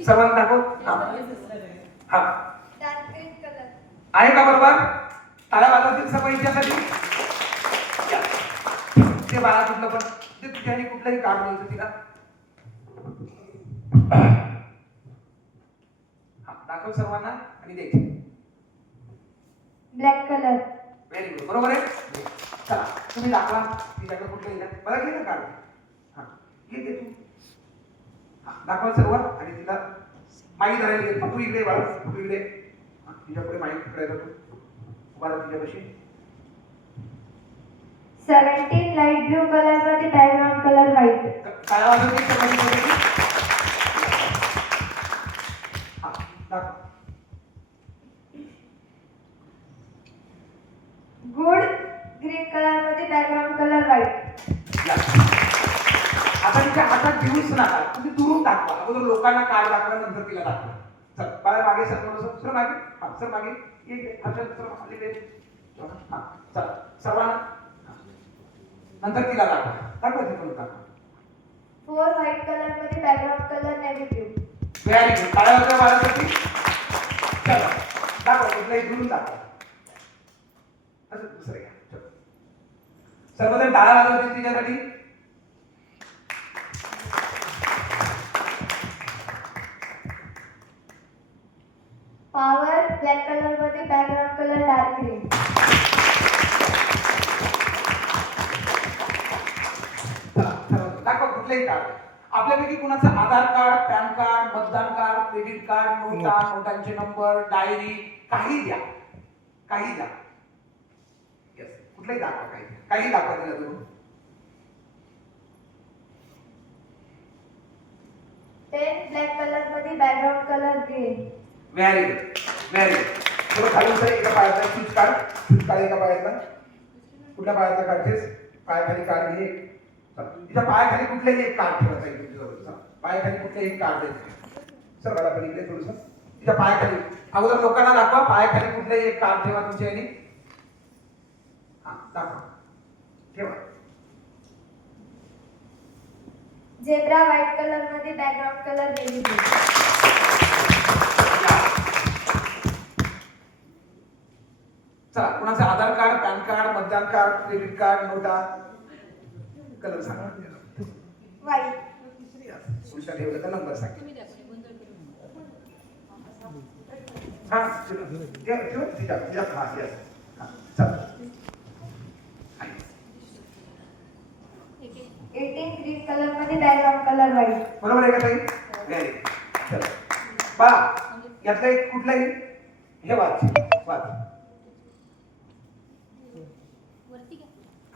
सर्वांना दाखव. हा डार्क ग्रीन कलर. आहे का बरोबर? टाळ्या वाजवतील सर्व हिच्यासाठी. ते बाळा कुठलं पण ते तुझ्याने कुठलंही काम नाही तिला. हा दाखव सर्वांना आणि दे. Black colour. Very good. बरोबर आहे. चला तुम्ही दाखवा तिच्याकडे कुठलं येईल. मला घे ना काढ. हा घे तू. हा दाखवा सर्व आणि तिला माईक धरायला घे. तू इकडे बाळा, तू इकडे. तिच्यापुढे माईक पकडायचा तू. उभा राहा तिच्यापाशी. 17 लाईट ब्लू कलर मध्ये बॅकग्राऊंड कलर व्हाईट. काय वाजवते सर्वांनी? हा दाखव. गुड ग्रीन कलर मध्ये बॅकग्राऊंड कलर व्हाईट. आता तिच्या हातात घेऊच नका. तुम्ही दुरून दाखवा. अगोदर लोकांना काय दाखवा नंतर तिला दाखवा. चल बाहेर मागे सर थोडंसं. सर मागे. हा सर मागे. एक हर्षद सर मागे. हा चल सर्वांना नंतर तिला दाखवा. दाखवा तिला दाखवा. 4 व्हाईट कलर मध्ये background colour navy blue. Very good. काय होतं बाळासाठी? चला दाखवा. कुठलाही दुरून दाखवा. असं दुसरं घ्या. चल सर्वजण टाळ्या वाजवतील तिच्यासाठी. पॉवर ब्लॅक कलर मध्ये बॅकग्राऊंड कलर डार्क ग्रीन. दाखवा कुठलेही कार्ड. आपल्यापैकी कुणाचं आधार कार्ड, पॅन कार्ड, मतदान कार्ड, क्रेडिट कार्ड, नोटा, नोटांचे नंबर, डायरी काही द्या. काही द्या. येस कुठलंही दाखवा. काही दाखवा तिला तुम्ही. 10 ब्लॅक कलर मध्ये background colour green. Very good. Very good. थोडं खाली सर. एका पायातला शूज काढ. शूज काढ एका पायातला. कुठल्या पायातला काढतेस? पायाखाली काढ घे. तिच्या पायाखाली कुठलेही एक कार्ड ठेवायचं आहे तुमच्याजवळ. पायाखाली कुठलेही एक कार्ड द्यायचं. सर मला पण इकडे थोडंसं. तिच्या पायाखाली अगोदर लोकांना दाखवा. पायाखाली कुठलेही एक कार्ड ठेवा तुमच्या याने. हा दाखवा. ठेवा. झेब्रा व्हाईट कलर मध्ये बॅकग्राऊंड कलर नेव्ही ब्लू. चला कुणाचं आधार कार्ड, पॅन कार्ड, मतदान कार्ड, क्रेडिट कार्ड, नोटा कलर सांगा. व्हाईट. उलटा ठेवलं तर नंबर सांग. हा ठेव तिच्या हा यस. हा चल. 18 ग्रीन कलर मध्ये बॅकग्राऊंड कलर व्हाईट. बरोबर आहे का ताई? Very good. चला बा यातलं एक कुठलंही हे वाच.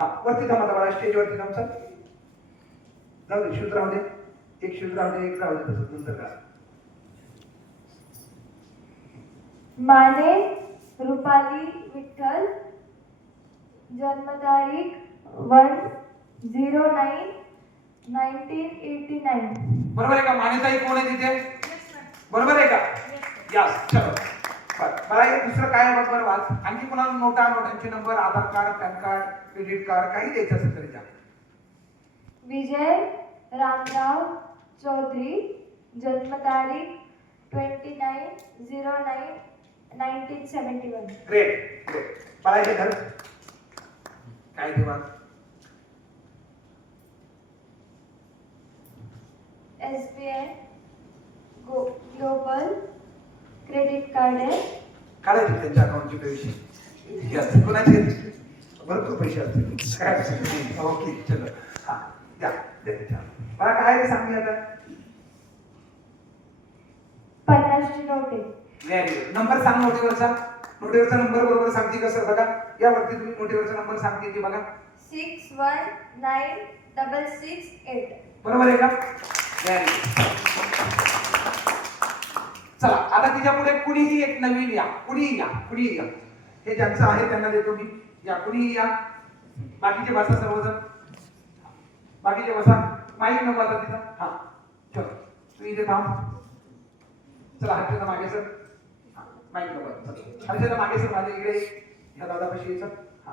हा वरती थांबा मला. स्टेजवरती थांबचा. जाऊ दे. शूज राहू दे. एक शूज राहू दे. एक राहू दे. तसं नंतर करा. माने रुपाली विठ्ठल. जन्मतारीख 1/09/1989. बरोबर आहे का? मानेताई कोण आहे तिथे? बरोबर आहे का? यस. चलो मला हे दुसरं काय आहे बरोबर वाच. आणखी कोणाला नोटा, नोटांचे number, Aadhaar card, PAN card, credit card काही द्यायचं असेल तरी द्या. विजय रामराव चौधरी. जन्मतारीख 29/09/1971. ग्रेट. मला हे धर. काय देवा? SBI ग्लोबल क्रेडिट कार्ड आहे. काढायचे त्यांच्या अकाउंटचे पैसे. यस. कोणाचे? भरपूर पैसे असतील. ओके चलो. हा द्या. मला काय सांगली आता? 50 ची नोट आहे. Very good. नंबर सांग नोटेवरचा. नोटेवरचा नंबर बरोबर सांगते का सर? बघा यावरती तुम्ही नोटेवरचा नंबर सांगते की बघा. 619668. बरोबर आहे का? Very good. चला आता तिच्या पुढे कुणीही एक नवीन या. कुणीही या. हे ज्यांचं आहे त्यांना देतो मी. या कुणीही या. बाकीचे बसा सर्वजण. बाकीचे बसा. माईक नको आता तिथं. हा चल तू इथे थांब. चला हर्षदा मागे सर. माईक नको. हर्षदा मागे सर. माझ्या इकडे ह्या दादापाशी यायचं. हा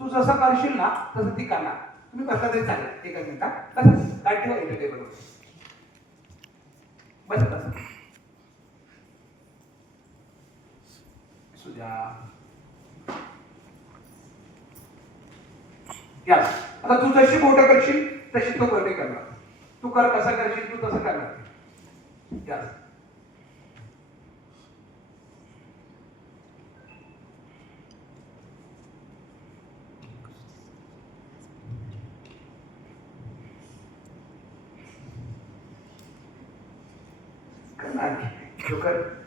तू जसं करशील ना तसं ती करणार. तुम्ही बसला तरी चालेल. एकच मिनिट. कसं काय ठेवा इथे टेबलवर. बस. तुझ्या. यस. आता तू जशी बोट करशील तशी तो बर्फी करणार. तू कर कसं करशील तू तसं करणार. यस. करणार. तू कर.